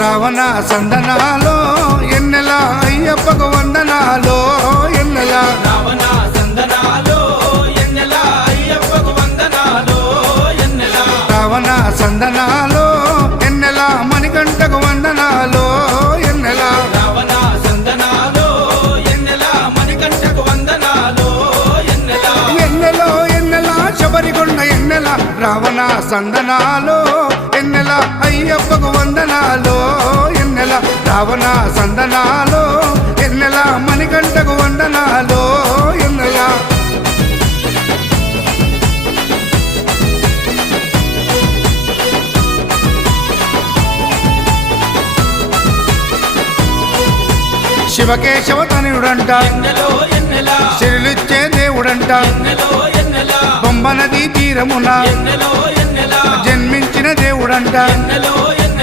రావణ సందనాలో ఎన్నెల అయ్యప్పకు వందనాలో ఎన్నెల రావణ సందనాలో ఎన్నెల అయ్యప్పకు వందనాలో ఎన్నెల రావణ సందనాలో ఎన్నెల మణికంఠకు వందనాలో ఎన్నెల రావణ సందనాలో ఎన్నెల మణికంఠకు వందనాలో ఎన్నెల ఎన్నెలో ఎన్నెల శబరికొండ ఎన్నెల రావణ సందనాలో ఎన్నెల అయ్యప్పకు వందనాలో ఎన్నెల రావణ సందనాలో ఎన్నెల మణికంఠకు వందనాలో ఎన్నెల శివకేశవ తనయుడంట ఎన్నెలో ఎన్నెల శిరులిచ్చే దేవుడంట ఎన్నెలో ఎన్నెల బొమ్మ నదీ తీరమున ఎన్నెలో ఎన్నెల జన్మించిన దేవుడంట ఎన్నెలో ఎన్నెల